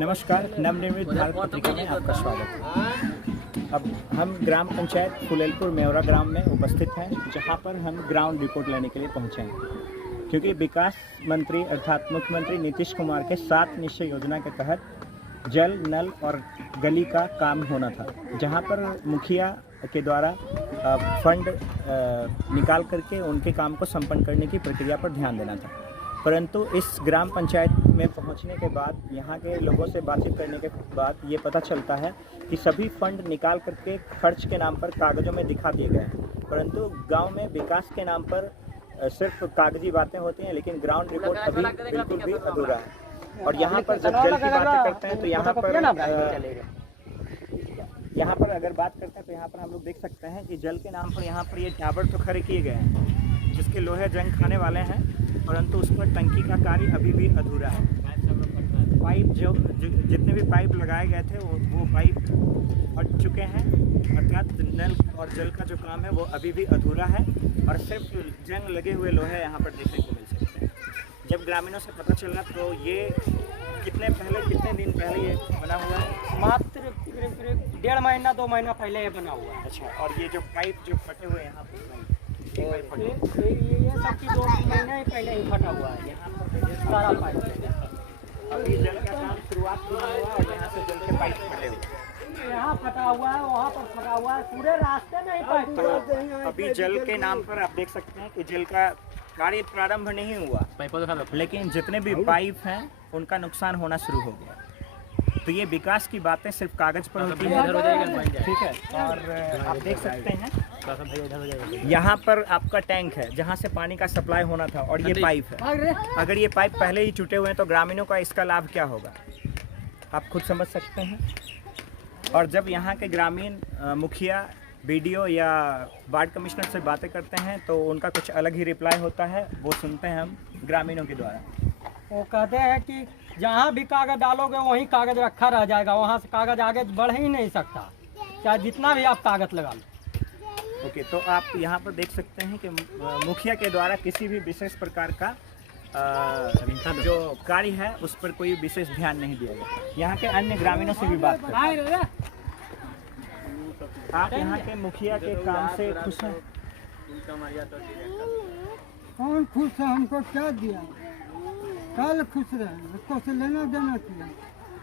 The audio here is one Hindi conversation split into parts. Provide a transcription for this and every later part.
नमस्कार, नवनिर्मित भारत पत्रिका में आपका स्वागत है। अब हम ग्राम पंचायत फुलेलपुर मेवरा ग्राम में उपस्थित हैं, जहां पर हम ग्राउंड रिपोर्ट लेने के लिए पहुंचे हैं, क्योंकि विकास मंत्री अर्थात मुख्यमंत्री नीतीश कुमार के 7 निश्चय योजना के तहत जल, नल और गली का काम होना था, जहां पर मुखिया के द्वारा फंड निकाल करके उनके काम को संपन्न करने की प्रक्रिया पर ध्यान देना था। परंतु इस ग्राम पंचायत में पहुंचने के बाद, यहाँ के लोगों से बातचीत करने के बाद ये पता चलता है कि सभी फंड निकाल करके खर्च के नाम पर कागज़ों में दिखा दिए गए हैं, परंतु गांव में विकास के नाम पर सिर्फ कागजी बातें होती हैं, लेकिन ग्राउंड रिपोर्ट अभी बिल्कुल भी अधूरा है। और यहाँ पर जब जल की बातें करते हैं तो यहाँ पर अगर बात करते हैं तो यहाँ पर हम लोग देख सकते हैं कि जल के नाम पर यहाँ पर ये टावर तो खड़े किए गए हैं, जिसके लोहे जंग खाने वाले हैं, परंतु उस पर टंकी का कार्य अभी भी अधूरा है। पाइप जो जितने भी पाइप लगाए गए थे वो पाइप फट चुके हैं, अर्थात नल और जल का जो काम है वो अभी भी अधूरा है और सिर्फ जंग लगे हुए लोहे यहाँ पर देखने को मिल सकते हैं। जब ग्रामीणों से पता चला तो ये कितने दिन पहले ये बना हुआ है? मात्र करीब 1.5 महीना 2 महीना पहले ये बना हुआ है। अच्छा, और ये जो पाइप जो फटे हुए यहाँ पर ये सब चीज़ 2 महीने ही पहले ही फटा हुआ है। यहाँ पर सारा पाइप अभी जल का काम शुरुआत हुआ है और यहाँ से जल के पाइप फटे हुए, यहाँ फटा हुआ है, वहाँ पर फटा हुआ है, पूरे रास्ते में ही पाइप फटा है। अभी जल के नाम पर आप देख सकते हैं कि जल का कार्य प्रारंभ नहीं हुआ, लेकिन जितने भी पाइप हैं उनका नुकसान होना शुरू हो गया। तो ये विकास की बातें सिर्फ कागज पर होती है, ठीक है। और आप देख सकते हैं यहाँ पर आपका टैंक है जहाँ से पानी का सप्लाई होना था, और ये पाइप है। अगर ये पाइप पहले ही टूटे हुए हैं तो ग्रामीणों का इसका लाभ क्या होगा, आप खुद समझ सकते हैं। और जब यहाँ के ग्रामीण मुखिया, बीडीओ या वार्ड कमिश्नर से बातें करते हैं तो उनका कुछ अलग ही रिप्लाई होता है, वो सुनते हैं हम ग्रामीणों के द्वारा। वो कहते हैं कि जहाँ भी कागज डालोगे वहीं कागज रखा रह जाएगा, वहाँ से कागज आगे बढ़ ही नहीं सकता, चाहे जितना भी आप कागज लगा लो। ओके, तो आप यहाँ पर देख सकते हैं कि मुखिया के द्वारा किसी भी विशेष प्रकार का जो कार्य है उस पर कोई विशेष ध्यान नहीं दिया गया। यहाँ के अन्य ग्रामीणों से भी बात करें, आप यहाँ के मुखिया के काम से खुश हैं? कौन खुश है? हमको क्या दिया? कल खुश रहे, उसको से लेना देना किया।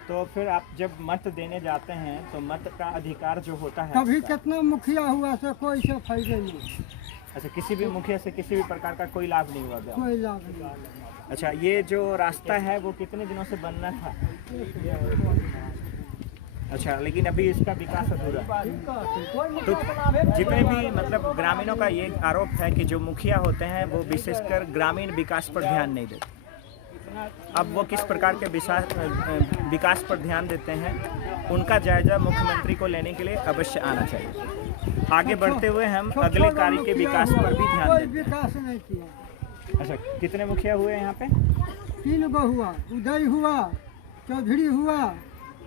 तो फिर आप जब मत देने जाते हैं तो मत का अधिकार जो होता है, कभी कितना मुखिया हुआ से कोई से फायदे नहीं। अच्छा, किसी भी मुखिया से किसी भी प्रकार का कोई लाभ नहीं हुआ? कोई लाभ नहीं। अच्छा, ये जो रास्ता है वो कितने दिनों से बनना था? अच्छा, लेकिन अभी इसका विकास अधूरा है। तो जितने भी मतलब ग्रामीणों का ये आरोप है कि जो मुखिया होते हैं वो विशेषकर ग्रामीण विकास पर ध्यान नहीं देते। अब वो किस प्रकार के विकास पर ध्यान देते हैं, उनका जायजा मुख्यमंत्री को लेने के लिए अवश्य आना चाहिए। आगे बढ़ते हुए हम अगले कार्य के विकास पर भी ध्यान देते हैं। विकास नहीं किया। अच्छा, कितने मुखिया हुए यहाँ पे? 3 गो हुआ, उदय हुआ, चौधरी हुआ,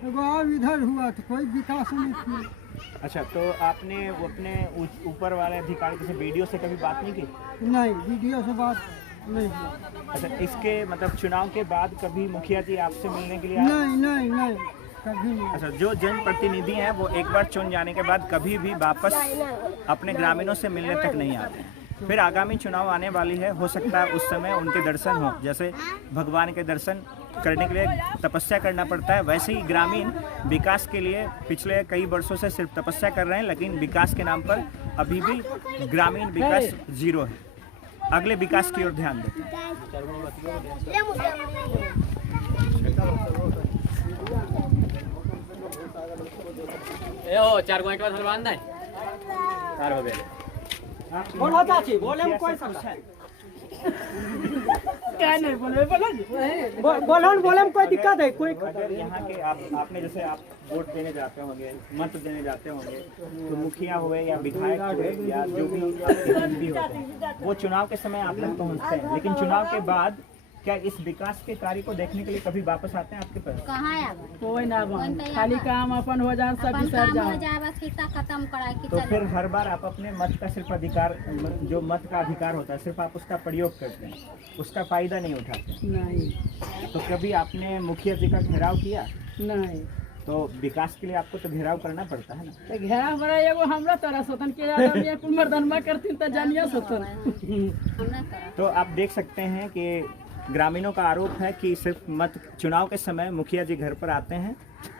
अब इधर हुआ, तो कोई विकास नहीं किया। अच्छा, तो आपने वो अपने ऊपर वाले अधिकारी से, वीडियो से कभी बात नहीं की? नहीं, वीडियो से बात नहीं हुआ। अच्छा, इसके मतलब चुनाव के बाद कभी मुखिया जी आपसे मिलने के लिए आए? नहीं, कभी नहीं। अच्छा, जो जनप्रतिनिधि हैं वो एक बार चुन जाने के बाद कभी भी वापस अपने ग्रामीणों से मिलने तक नहीं आते हैं। फिर आगामी चुनाव आने वाली है, हो सकता है उस समय उनके दर्शन हो, जैसे भगवान के दर्शन करने के लिए तपस्या करना पड़ता है, वैसे ही ग्रामीण विकास के लिए पिछले कई वर्षों से सिर्फ तपस्या कर रहे हैं, लेकिन विकास के नाम पर अभी भी ग्रामीण विकास जीरो है। अगले विकास की ओर ध्यान देते हैं। चार गो के बाद हलवान है, चार हो गए। बोलो चाची, बोले में कोई समस्या है? क्या नहीं बोले में कोई दिक्कत है? कोई अगर यहाँ के आपने जैसे आप वोट देने जाते होंगे, मत देने जाते होंगे, तो मुखिया हुए या विधायक हुए या जो भी प्रतिनिधि होते हैं, वो चुनाव के समय आप तक पहुँचते हैं, लेकिन चुनाव के बाद क्या इस विकास के कार्य को देखने के लिए कभी वापस आते हैं आपके पास? कहाँ है? कोई ना, खाली काम अपन हो जाए, सब सर जाए, बस कितना खत्म कराए कि तो फिर हर बार आप अपने मत का सिर्फ अधिकार, जो मत का अधिकार होता है, सिर्फ आप उसका प्रयोग करते हैं, उसका फायदा नहीं उठाते? नहीं। तो कभी आपने मुखिया जी का घेराव किया? नहीं तो विकास के लिए आपको तो घेराव करना पड़ता है ना। तो घेरा हमारा एगो हमरा तरह सोतन के आदमी है कुल मर्दनमा करती तो जानिया सोतन। तो आप देख सकते हैं कि ग्रामीणों का आरोप है कि सिर्फ मत चुनाव के समय मुखिया जी घर पर आते हैं,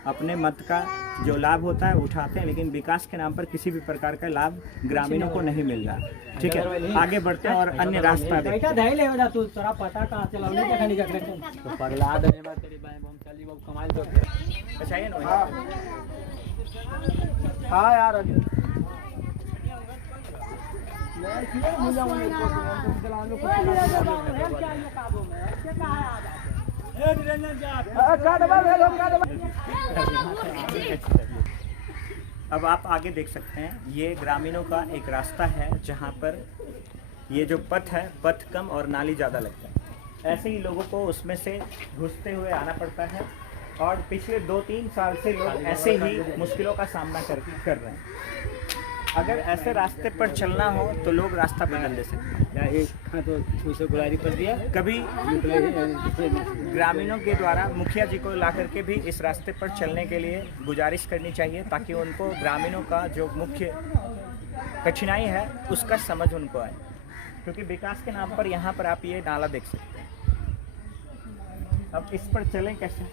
अपने मत का जो लाभ होता है उठाते हैं, लेकिन विकास के नाम पर किसी भी प्रकार का लाभ ग्रामीणों को नहीं मिल रहा। ठीक है, आगे बढ़ते हैं और अन्य रास्ता देखते बैठा धैल हो जा तू तोरा पता कहाँ चलावने के खनी जकरे तो पगला देने में तेरी बम चली वो कमाल तो हैं। अच्छा ये ना हाँ यार अब आप आगे देख सकते हैं, ये ग्रामीणों का एक रास्ता है जहाँ पर ये जो पथ है, पथ कम और नाली ज़्यादा लगता है। ऐसे ही लोगों को उसमें से घुसते हुए आना पड़ता है और पिछले 2-3 साल से लोग ऐसे ही मुश्किलों का सामना कर रहे हैं। अगर ऐसे रास्ते पर चलना हो तो लोग रास्ता बदल दे सकते हैं। या एक तो उसे गुलारी कर दिया कभी ग्रामीणों के द्वारा मुखिया जी को ला करके भी इस रास्ते पर चलने के लिए गुजारिश करनी चाहिए, ताकि उनको ग्रामीणों का जो मुख्य कठिनाई है उसका समझ उनको आए, क्योंकि विकास के नाम पर यहाँ पर आप ये नाला देख सकते हैं। अब इस पर चलें कैसे?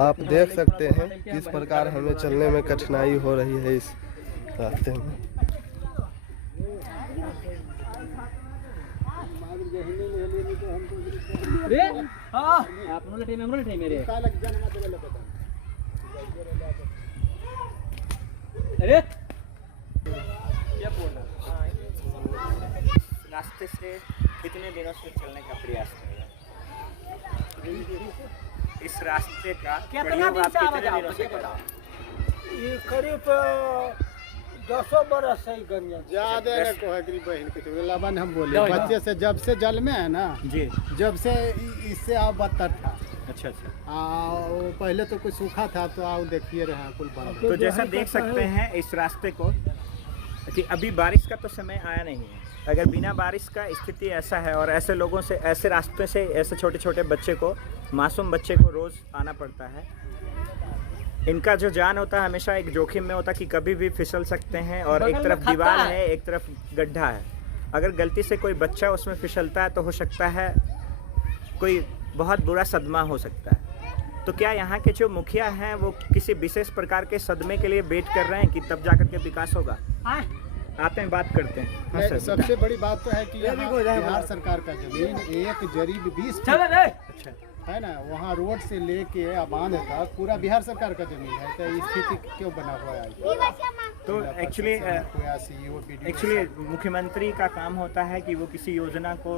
आप देख सकते हैं किस प्रकार हमें चलने में कठिनाई हो रही है इस रास्ते में। आप लटे में लटे मेरे अरे क्या बोल रहा रास्ते से कितने दिनों से चलने का प्रयास कर रहे हैं? इस रास्ते का प्रयोग आप कितने दिनों से कर रहे हैं? ये करीब 10 बरस से गनिया ज्यादा न कोहगरी बहन के तो लबन हम बोले बच्चे से जब से जल में है ना जी, जब से इससे आप बदतर था। अच्छा अच्छा। वो पहले तो कुछ सूखा था तो आओ देखिए रहे कुल बंद। तो जैसा देख सकते हैं इस रास्ते को कि अभी बारिश का तो समय आया नहीं है। अगर बिना बारिश का स्थिति ऐसा है और ऐसे लोगों से, ऐसे रास्ते से ऐसे छोटे छोटे बच्चे को, मासूम बच्चे को रोज़ आना पड़ता है, इनका जो जान होता है हमेशा एक जोखिम में होता है कि कभी भी फिसल सकते हैं। और एक तरफ दीवार है, एक तरफ गड्ढा है। अगर गलती से कोई बच्चा उसमें फिसलता है तो हो सकता है कोई बहुत बुरा सदमा हो सकता है। तो क्या यहाँ के जो मुखिया हैं वो किसी विशेष प्रकार के सदमे के लिए वेट कर रहे हैं कि तब जाकर के विकास होगा? आते हैं, बात करते हैं। हाँ, सबसे बड़ी बात तो है कि यहाँ बिहार सरकार का जमीन एक जरीब 20 अच्छा है ना, वहाँ रोड से लेके बांध तक पूरा बिहार सरकार का जमीन है। तो स्थिति क्यों बना हुआ है? तो एक्चुअली मुख्यमंत्री का काम होता है कि वो किसी योजना को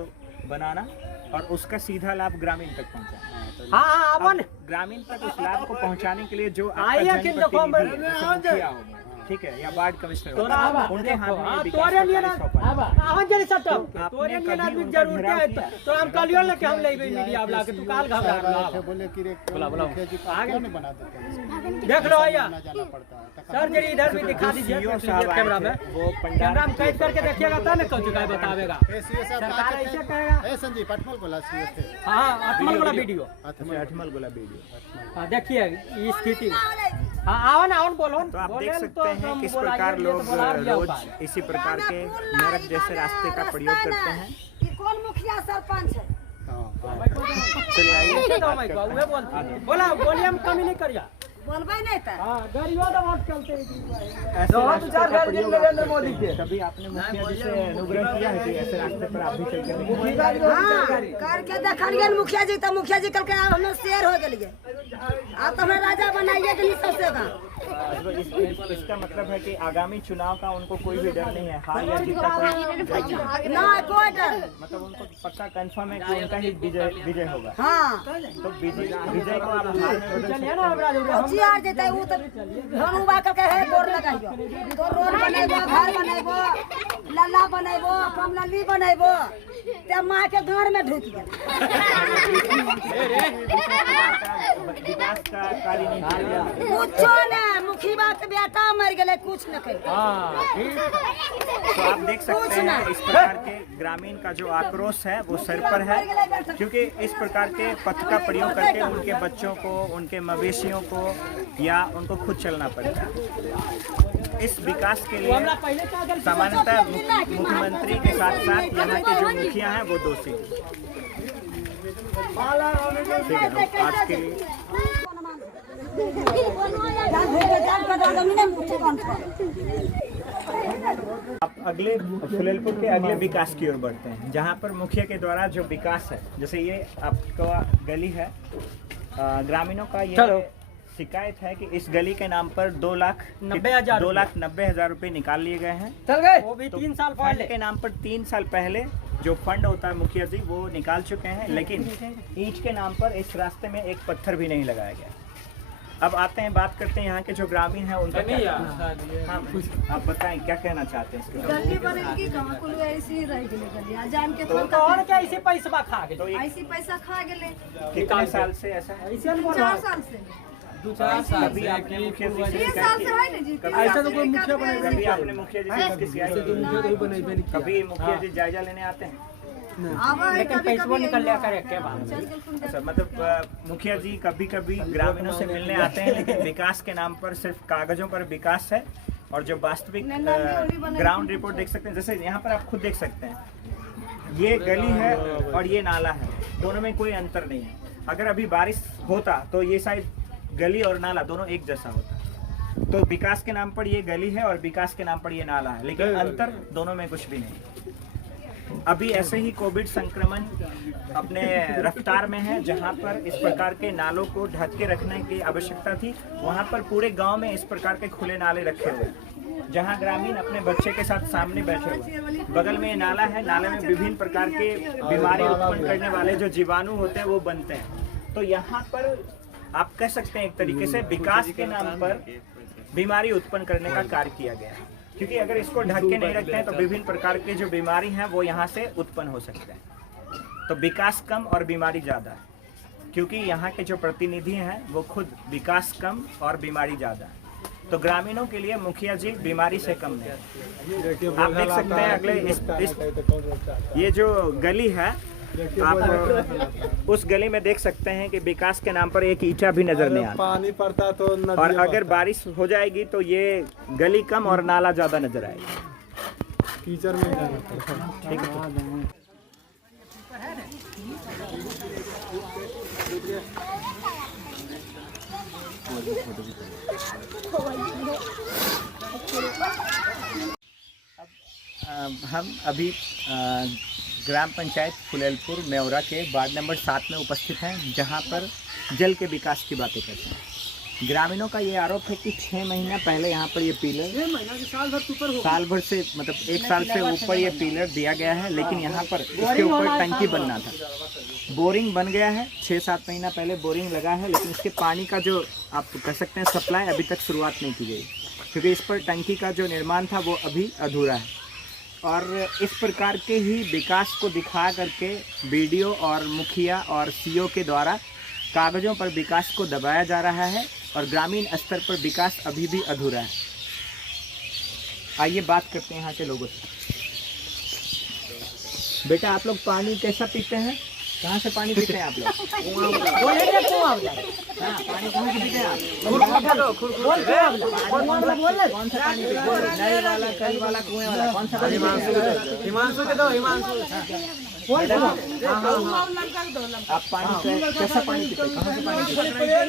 बनाना और उसका सीधा लाभ ग्रामीण तक पहुंचाना। हाँ ग्रामीण तक उस लाभ को पहुंचाने के लिए जो आपका आइए कि देखो जनप्रतिनिधि है, जैसे मुखिया होगा, ठीक है, या वार्ड कमिश्नर होगा, उनके हाथ में ये विकास तोरे का लिए कार्य ना सौंपा जाता है। आवाज जरी सटो आपने तोरे लिए ना कभी भी उनका जरूरत घेराव है किया? तो हम कलियो ना कि हम ले गई मीडिया वाला के तू काल घबरा रहा बोले कि आगे नहीं बना देते देख लो भैया जाना पड़ता है। सर जरी इधर भी दिखा दीजिए सीओ साहब आए कैमरा में, थे, वो पंडाल कैमरा में कैद करके देखिएगा तब ना कुछ का बतावेगा। सरकार ऐसे कहेगा। संजीव पटमल बोला सीओ थे। हाँ अटमल वाला वीडियो, अठमल गोला वीडियो। हाँ देखिए ये स्थिति। हाँ आओ ना, आओ बोलो। तो आप देख सकते हैं किस प्रकार लोग रोज इसी प्रकार के नरक जैसे रास्ते का प्रयोग करते हैं। कौन मुखिया सरपंच है? चलिए आइए। बोला बोलिए, हम कमी नहीं करिया। बोलबे नहीं था। हाँ गरीबों तो वोट चलते ऐसे रास्ते का प्रयोग नरेंद्र मोदी के कभी आपने मुखिया जी से अनुग्रह किया है कि ऐसे रास्ते पर आप भी चल के देखिए? हाँ करके देखलिए मुखिया जी, तो मुखिया जी कल के हम शेर हो गए। आप तो हमें राजा बनाइए कि नहीं सबसे का। इसका मतलब है कि आगामी चुनाव का उनको कोई भी डर नहीं है, हार या जीत का कोई ना कोई डर, मतलब उनको पक्का कंफर्म है कि उनका ही विजय होगा। हाँ तो विजय को आप हार में बदल सकते हैं। हार जेते उ तो हम उबा करके है गोर लगाइयो, तो रोड बनेबो, घर बनेबो, लल्ला बनेबो, कमलली बनेबो, ते मां के घर में ढुक गेल। विकास का कार्य नहीं किया गया। कुछो नहीं, मुखिया के बेटा मर गए, कुछ न कर। तो आप देख सकते हैं इस प्रकार के ग्रामीण का जो आक्रोश है वो सर पर है, क्योंकि इस प्रकार के पथ का प्रयोग करके उनके बच्चों को, उनके मवेशियों को या उनको खुद चलना पड़ता है। इस विकास के लिए सामान्यतः मुख्यमंत्री के साथ साथ यहाँ के जो मुखिया हैं वो दोषी हैं। ठीक है, आज के लिए आप अगले फुलेलपुर के अगले विकास की ओर बढ़ते हैं, जहाँ पर मुखिया के द्वारा जो विकास है, जैसे ये आपका गली है, ग्रामीणों का ये शिकायत है कि इस गली के नाम पर 2,90,000 रुपए निकाल लिए गए हैं। चल गए वो भी 3 साल फंड पहले के नाम पर 3 साल पहले जो फंड होता है मुखिया जी वो निकाल चुके हैं, लेकिन ईंट के नाम पर इस रास्ते में एक पत्थर भी नहीं लगाया गया। अब आते हैं, बात करते हैं यहाँ के जो ग्रामीण हैं उनका क्या। हाँ, आप बताएं क्या कहना चाहते हैं इसके बारे में? गली बनेगी कहाँ कुल ऐसे ही रह गेले गली जान के तो और क्या ऐसे पैसा खा गए? तो ये ऐसी पैसा खा गेले कितने साल से ऐसा है? 4 साल से 2-4 साल कभी आपने मुखिया जी से 3 शिकायत साल की? से है ना जी। ऐसा तो कोई मुखिया कभी आपने मुखिया जी से इसकी शिकायत की? कभी मुखिया जी जायजा लेने आते हैं? लेकिन पैसा निकल लिया करे क्या बात? अच्छा, मतलब मुखिया जी कभी कभी ग्रामीणों से मिलने आते हैं, लेकिन विकास के नाम पर सिर्फ कागजों पर विकास है, और जो वास्तविक ग्राउंड रिपोर्ट देख सकते हैं, जैसे यहाँ पर आप खुद देख सकते हैं, ये गली है और ये नाला है, दोनों में कोई अंतर नहीं है। अगर अभी बारिश होता तो ये शायद गली और नाला दोनों एक जैसा होता। तो विकास के नाम पर ये गली है और विकास के नाम पर ये नाला है, लेकिन अंतर दोनों में कुछ भी नहीं। अभी ऐसे ही कोविड संक्रमण अपने रफ्तार में है, जहां पर इस प्रकार के नालों को ढक के रखने की आवश्यकता थी, वहां पर पूरे गांव में इस प्रकार के खुले नाले रखे हुए हैं, जहां ग्रामीण अपने बच्चे के साथ सामने बैठे हुए। बगल में ये नाला है, नाले में विभिन्न प्रकार के बीमारी उत्पन्न करने वाले जो जीवाणु होते हैं वो बनते हैं। तो यहाँ पर आप कह सकते हैं एक तरीके से विकास के नाम पर बीमारी उत्पन्न करने का कार्य किया गया है, क्योंकि अगर इसको ढक के नहीं रखते हैं तो विभिन्न प्रकार के जो बीमारी हैं वो यहाँ से उत्पन्न हो सकते हैं। तो विकास कम और बीमारी ज़्यादा है, क्योंकि यहाँ के जो प्रतिनिधि हैं वो खुद विकास कम और बीमारी ज़्यादा है। तो ग्रामीणों के लिए मुखिया जी बीमारी से कम है। आप देख सकते हैं अगले ये जो गली है, आप उस गली में देख सकते हैं कि विकास के नाम पर एक ईंटा भी नजर नहीं आता। पानी पड़ता तो और अगर बारिश हो जाएगी तो ये गली कम और नाला ज्यादा नजर आएगा। कीचड़ में ठीक है। हम अभी ग्राम पंचायत फुलेलपुर मेवरा के वार्ड नंबर 7 में उपस्थित हैं, जहां पर जल के विकास की बातें करते हैं। ग्रामीणों का ये आरोप है कि 6 महीना पहले यहाँ पर ये पिलर साल भर से, मतलब 1 साल से ऊपर ये पिलर दिया गया है, लेकिन यहाँ पर इसके ऊपर टंकी बनना था। बोरिंग बन गया है, 6-7 महीना पहले बोरिंग लगा है, लेकिन इसके पानी का जो आप कह सकते हैं सप्लाई अभी तक शुरुआत नहीं की गई, क्योंकि इस पर टंकी का जो निर्माण था वो अभी अधूरा है। और इस प्रकार के ही विकास को दिखा करके बीडीओ और मुखिया और सीओ के द्वारा कागज़ों पर विकास को दबाया जा रहा है, और ग्रामीण स्तर पर विकास अभी भी अधूरा है। आइए बात करते हैं यहाँ के लोगों से। बेटा, आप लोग पानी कैसा पीते हैं? कहाँ से पानी पीते हैं आप लोग? हाँ, पानी कहाँ से पीते हैं आप? कौन सा पानी पीते हैं? नल वाला, कल वाला, कुएं वाला, कौन सा पानी? हिमांशु के दो, हिमांशु। आप पानी कैसा पानी पीते हैं? कहाँ से पानी पीते हैं?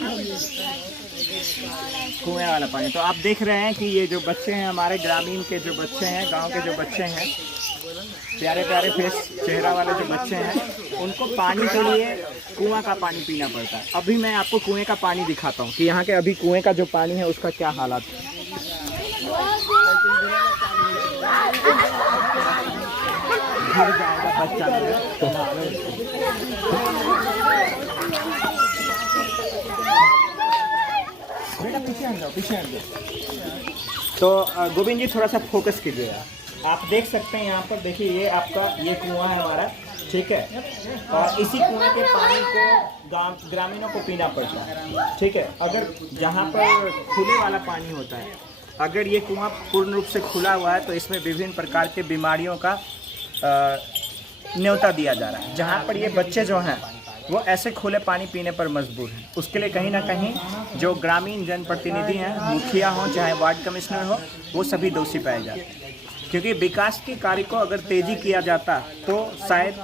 कुएं वाला पानी। तो आप देख रहे हैं कि ये जो बच्चे हैं, हमारे ग्रामीण के जो बच्चे हैं, गांव के जो बच्चे हैं, प्यारे प्यारे फेस चेहरा वाले जो बच्चे हैं, उनको पानी के लिए कुआं का पानी पीना पड़ता है। अभी मैं आपको कुएं का पानी दिखाता हूँ कि यहाँ के अभी कुएं का जो पानी है उसका क्या हालात है। घर जाएगा बच्चा बेटा, पीछे हट जाओ, पीछे हट जाओ। तो गोविंद जी थोड़ा सा फोकस कीजिएगा। आप देख सकते हैं यहाँ पर, देखिए ये आपका ये कुआं है हमारा, ठीक है, और इसी कुएं के पानी को ग्रामीणों को पीना पड़ता है। ठीक है, अगर जहाँ पर खुले वाला पानी होता है, अगर ये कुआं पूर्ण रूप से खुला हुआ है तो इसमें विभिन्न प्रकार के बीमारियों का न्योता दिया जा रहा है। जहाँ पर ये बच्चे जो हैं वो ऐसे खुले पानी पीने पर मजबूर हैं, उसके लिए कहीं ना कहीं जो ग्रामीण जनप्रतिनिधि हैं, मुखिया हों चाहे वार्ड कमिश्नर हो, वो सभी दोषी पाए जाते हैं। क्योंकि विकास के कार्य को अगर तेज़ी किया जाता तो शायद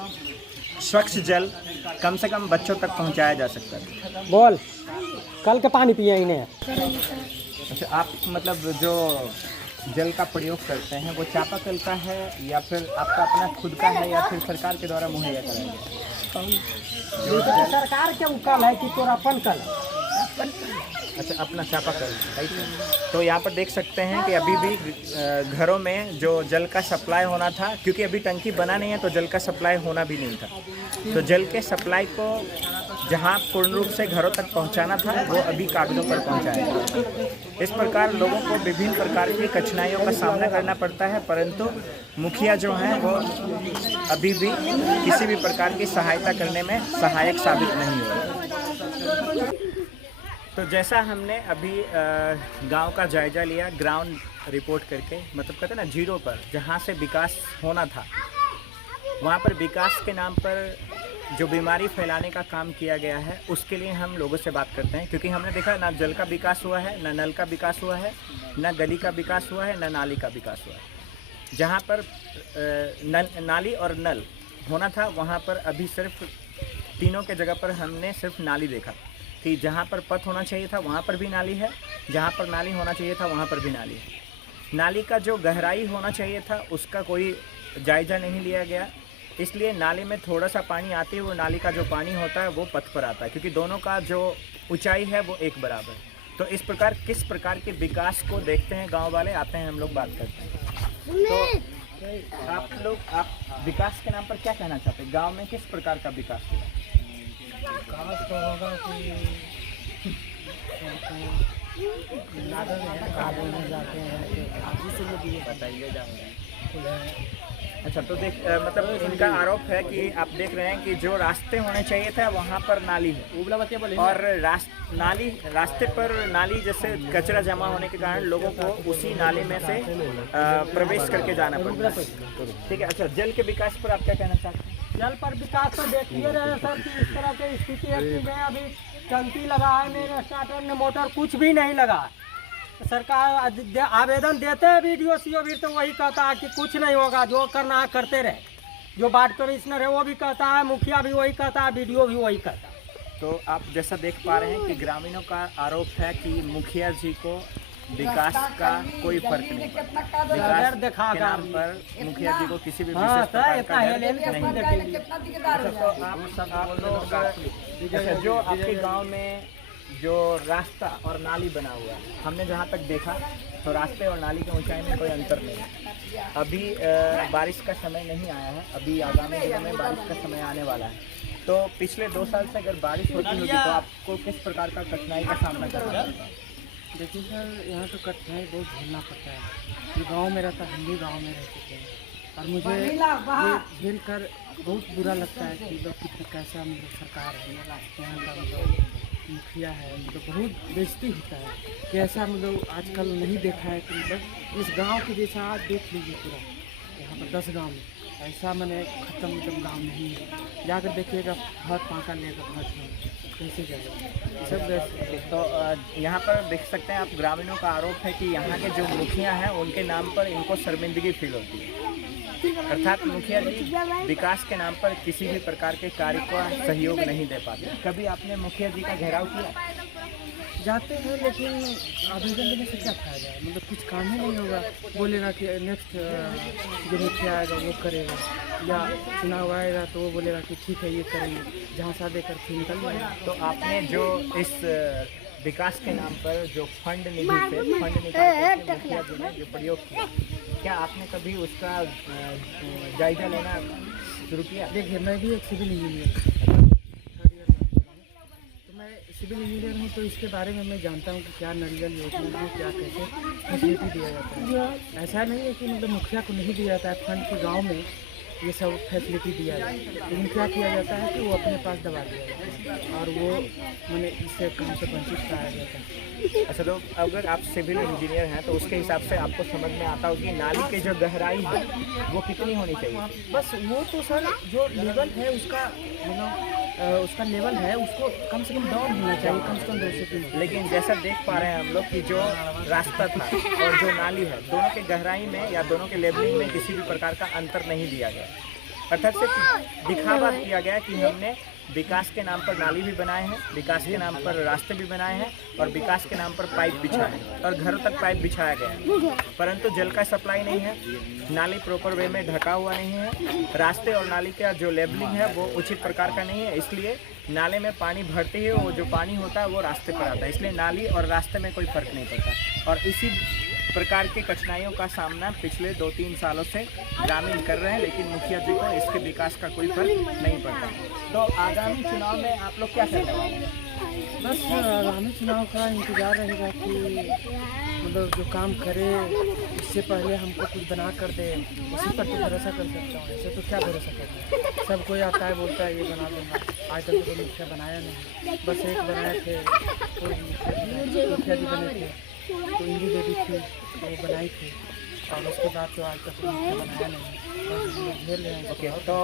स्वच्छ जल कम से कम बच्चों तक पहुंचाया जा सकता था। बोल, कल का पानी पिए इन्हें। अच्छा, आप मतलब जो जल का प्रयोग करते हैं वो चापाकल का है या फिर आपका अपना खुद का है या फिर सरकार के द्वारा मुहैया कराया गया? सरकार के कल है कि तोरा अपन कल है? अच्छा, अपना चापाकल। तो यहाँ पर देख सकते हैं कि अभी भी घरों में जो जल का सप्लाई होना था, क्योंकि अभी टंकी बना नहीं है तो जल का सप्लाई होना भी नहीं था, तो जल के सप्लाई को जहाँ पूर्ण रूप से घरों तक पहुँचाना था वो अभी कागजों पर पहुँचाया गया। इस प्रकार लोगों को विभिन्न प्रकार की कठिनाइयों का सामना करना पड़ता है, परंतु मुखिया जो हैं वो अभी भी किसी भी प्रकार की सहायता करने में सहायक साबित नहीं हुआ। तो जैसा हमने अभी गांव का जायज़ा लिया ग्राउंड रिपोर्ट करके, मतलब कहते हैं ना जीरो पर, जहां से विकास होना था वहां पर विकास के नाम पर जो बीमारी फैलाने का काम किया गया है, उसके लिए हम लोगों से बात करते हैं। क्योंकि हमने देखा ना जल का विकास हुआ है, ना नल का विकास हुआ है, ना गली का विकास हुआ है, ना नाली का विकास हुआ है। जहाँ पर नाली और नल होना था वहाँ पर अभी सिर्फ तीनों के जगह पर हमने सिर्फ नाली देखा कि जहाँ पर पथ होना चाहिए था वहाँ पर भी नाली है, जहाँ पर नाली होना चाहिए था वहाँ पर भी नाली है। नाली का जो गहराई होना चाहिए था उसका कोई जायज़ा नहीं लिया गया, इसलिए नाली में थोड़ा सा पानी आते हुए नाली का जो पानी होता है वो पथ पर आता है, क्योंकि दोनों का जो ऊंचाई है वो एक बराबर है। तो इस प्रकार किस प्रकार के विकास को देखते हैं गांव वाले, आते हैं हम लोग बात करते हैं। तो आप विकास के नाम पर क्या कहना चाहते हैं? गाँव में किस प्रकार का विकास हुआ? विकास तो होगा कि जाते हैं, बताइए अच्छा, तो मतलब इनका आरोप है कि आप देख रहे हैं कि जो रास्ते होने चाहिए था वहाँ पर नाली है, और रास्ते पर नाली जैसे कचरा जमा होने के कारण लोगों को उसी नाले में से प्रवेश करके जाना पड़ता है। ठीक है, अच्छा, जल के विकास पर आप क्या कहना चाहते हैं? जल पर विकास तो देखिए रहे सर कि इस तरह की स्थिति है कि मैं अभी टंकी लगा है, मेरे स्टार्टर ने मोटर कुछ भी नहीं लगा। सरकार आवेदन देते हैं वीडियो सीओ भी, तो वही कहता है कि कुछ नहीं होगा, जो करना है करते रहे। जो वार्ड कमिश्नर है वो भी कहता है, मुखिया भी वही कहता है, वीडियो भी वही कहता है। तो आप जैसा देख पा रहे हैं कि ग्रामीणों का आरोप है कि मुखिया जी को विकास का कोई फर्क नहीं पड़ता। विकास के नाम पर मुखिया जी को किसी भी विशेष प्रकार का नहीं। अच्छा, जो आपके गांव में जो रास्ता और नाली बना हुआ है, हमने जहां तक देखा तो रास्ते और नाली की ऊंचाई में कोई अंतर नहीं है। अभी बारिश का समय नहीं आया है, अभी आगामी दिनों में बारिश का समय आने वाला है। तो पिछले 2 साल से अगर बारिश होती होगी तो आपको किस प्रकार का कठिनाई का सामना करना पड़ता है? देखिए सर, यहाँ तो कठिनाई बहुत झेलना पड़ता है। ये गांव में रहता, हम भी गाँव में रह चुके हैं, और मुझे ये झेल कर बहुत बुरा लगता है कि लोग कितने कैसा मतलब सरकार है, यहाँ का मतलब मुखिया है, मतलब बहुत बेइज्जती होता है कि ऐसा मतलब आजकल नहीं देखा है कि मतलब इस गांव के जैसा आज देख लीजिए पूरा यहाँ पर 10 गांव में ऐसा मैंने ख़त्म मतलब गाँव नहीं है। जाकर देखिएगा बहुत पाका लेकर बहुत कैसे जाएगा सब वैसे। तो यहाँ पर देख सकते हैं आप, ग्रामीणों का आरोप है कि यहाँ के जो मुखिया हैं उनके नाम पर इनको शर्मिंदगी फील होती है, अर्थात मुखिया जी विकास के नाम पर किसी भी प्रकार के कार्य को सहयोग नहीं दे पाते। कभी आपने मुखिया जी का घेराव किया? जाते हैं, लेकिन आवेदन देने से क्या फायदा है, मतलब कुछ काम ही नहीं होगा। बोलेगा कि नेक्स्ट जो मुखिया आएगा वो करेगा, या चुनाव आएगा तो वो बोलेगा कि ठीक है ये करेंगे, जहाँ सादे करके निकल जाएगा। तो आपने जो इस विकास के नाम पर जो फंड निधि से फंड निकाल मुखिया जी ने जो प्रयोग किया, क्या आपने कभी उसका जायजा लेना शुरू किया? देखिए, मैं भी एक सिविल इंजीनियर, तो मैं सिविल इंजीनियर हूँ, तो इसके बारे में मैं जानता हूँ कि क्या नल योजना है, क्या कैसे फैसिलिटी दिया जाता है। ऐसा नहीं है कि मतलब मुखिया को नहीं दिया जाता है फंड, के गाँव में ये सब फैसिलिटी दिया जाए, लेकिन क्या किया जाता है कि वो अपने पास दबा दिया जाता है और वो मैंने इससे काम से वंचित कराया जाता है। अच्छा, तो अगर आप सिविल इंजीनियर हैं तो उसके हिसाब से आपको समझ में आता हो कि नाली की जो गहराई है वो कितनी होनी चाहिए? बस वो तो सर जो लेवल है उसका मतलब उसका लेवल है उसको कम से कम डाउन होना चाहिए, कम से कम 2 से 3। लेकिन जैसा देख पा रहे हैं हम लोग कि जो रास्ता था और जो नाली है, दोनों के गहराई में या दोनों के लेवलिंग में किसी भी प्रकार का अंतर नहीं दिया गया। अर्थात सिर्फ दिखावा किया गया कि हमने विकास के नाम पर नाली भी बनाए हैं, विकास के नाम पर रास्ते भी बनाए हैं और विकास के नाम पर पाइप बिछाए हैं और घरों तक पाइप बिछाया गया है, परंतु जल का सप्लाई नहीं है, नाली प्रॉपर वे में ढका हुआ नहीं है, रास्ते और नाली का जो लेबलिंग है वो उचित प्रकार का नहीं है, इसलिए नाले में पानी भरते ही वो जो पानी होता है वो रास्ते पर आता है, इसलिए नाली और रास्ते में कोई फर्क नहीं पड़ता। और इसी प्रकार की कठिनाइयों का सामना पिछले 2-3 सालों से ग्रामीण कर रहे हैं, लेकिन मुखिया जी को इसके विकास का कोई फर्क नहीं पड़ता। तो आगामी चुनाव में आप लोग क्या करने वाले हैं? बस आगामी चुनाव का इंतज़ार रहेगा कि मतलब जो काम करे इससे पहले हमको कुछ बना कर दे, उसी पर तो भरोसा कर सकता हूँ, ऐसे तो क्या भरोसा करता हूँ। सब कोई आता है बोलता है ये बना दूँगा, आज तक तो मुखिया बनाया नहीं, बस एक बनाए थे और मुखिया जी बने थे तो इंदू देवी थी तो वो बनाई थी और उसके बाद तो आज तक मुखिया बनाया नहीं, झेल रहे हैं। ओके, तो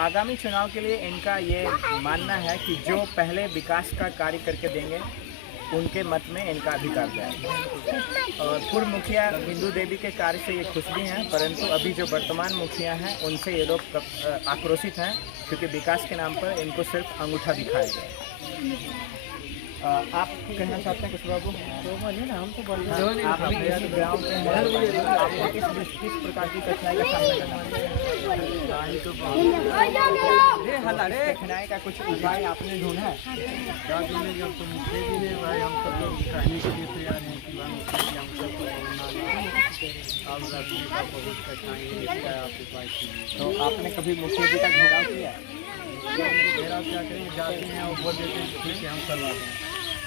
आगामी चुनाव के लिए इनका ये मानना है कि जो पहले विकास का कार्य करके देंगे उनके मत में इनका अधिकार जाएगा। और पूर्व मुखिया इंदू देवी के कार्य से ये खुश भी हैं, परंतु अभी जो वर्तमान मुखिया हैं उनसे ये लोग आक्रोशित हैं क्योंकि विकास के नाम पर इनको सिर्फ अंगूठा दिखाया गया। आप कहना चाहते हैं कुछ बाबू? तो बोलिए ना, हम तो बोल आप भी इसी ग्राम के हैं, आपको किस प्रकार की कठिनाई का सामना करना पड़ता है? कठिनाई का कुछ उपाय आपने ढूंढा है? तो आपने कभी मुखिया जी का घेराव किया है? घेराव क्या करें, जाते हैं और बोल देते हैं ठीक है हम करवा दें,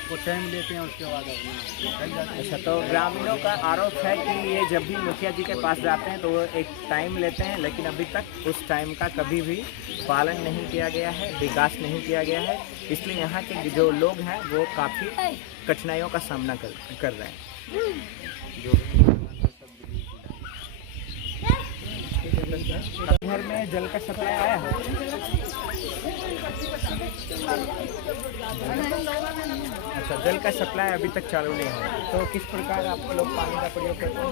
वो टाइम लेते हैं उसके बाद अपना। अच्छा, तो ग्रामीणों का आरोप है कि ये जब भी मुखिया जी के पास जाते हैं तो वो एक टाइम लेते हैं, लेकिन अभी तक उस टाइम का कभी भी पालन नहीं किया गया है, विकास नहीं किया गया है, इसलिए यहाँ के जो लोग हैं वो काफ़ी कठिनाइयों का सामना कर रहे हैं। घर में जल का सप्लाई आया है? अच्छा, जल का सप्लाई अभी तक चालू नहीं हुआ, तो किस प्रकार आप लोग पानी का प्रयोग करते हैं?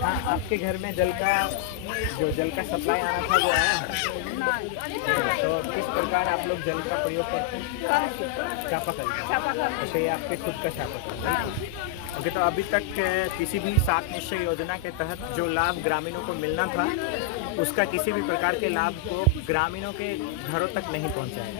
हाँ, आपके घर में जल का सप्लाई आना था वो आया है? तो किस प्रकार आप लोग जल का प्रयोग करते हैं? चापाकल। अच्छा, ये आपके खुद का चापाकल है। ओके, तो अभी तक किसी भी 7 निश्चय योजना के तहत जो लाभ ग्रामीणों को मिलना था उसका किसी भी प्रकार के लाभ को ग्रामीणों के घरों तक नहीं पहुंचाया।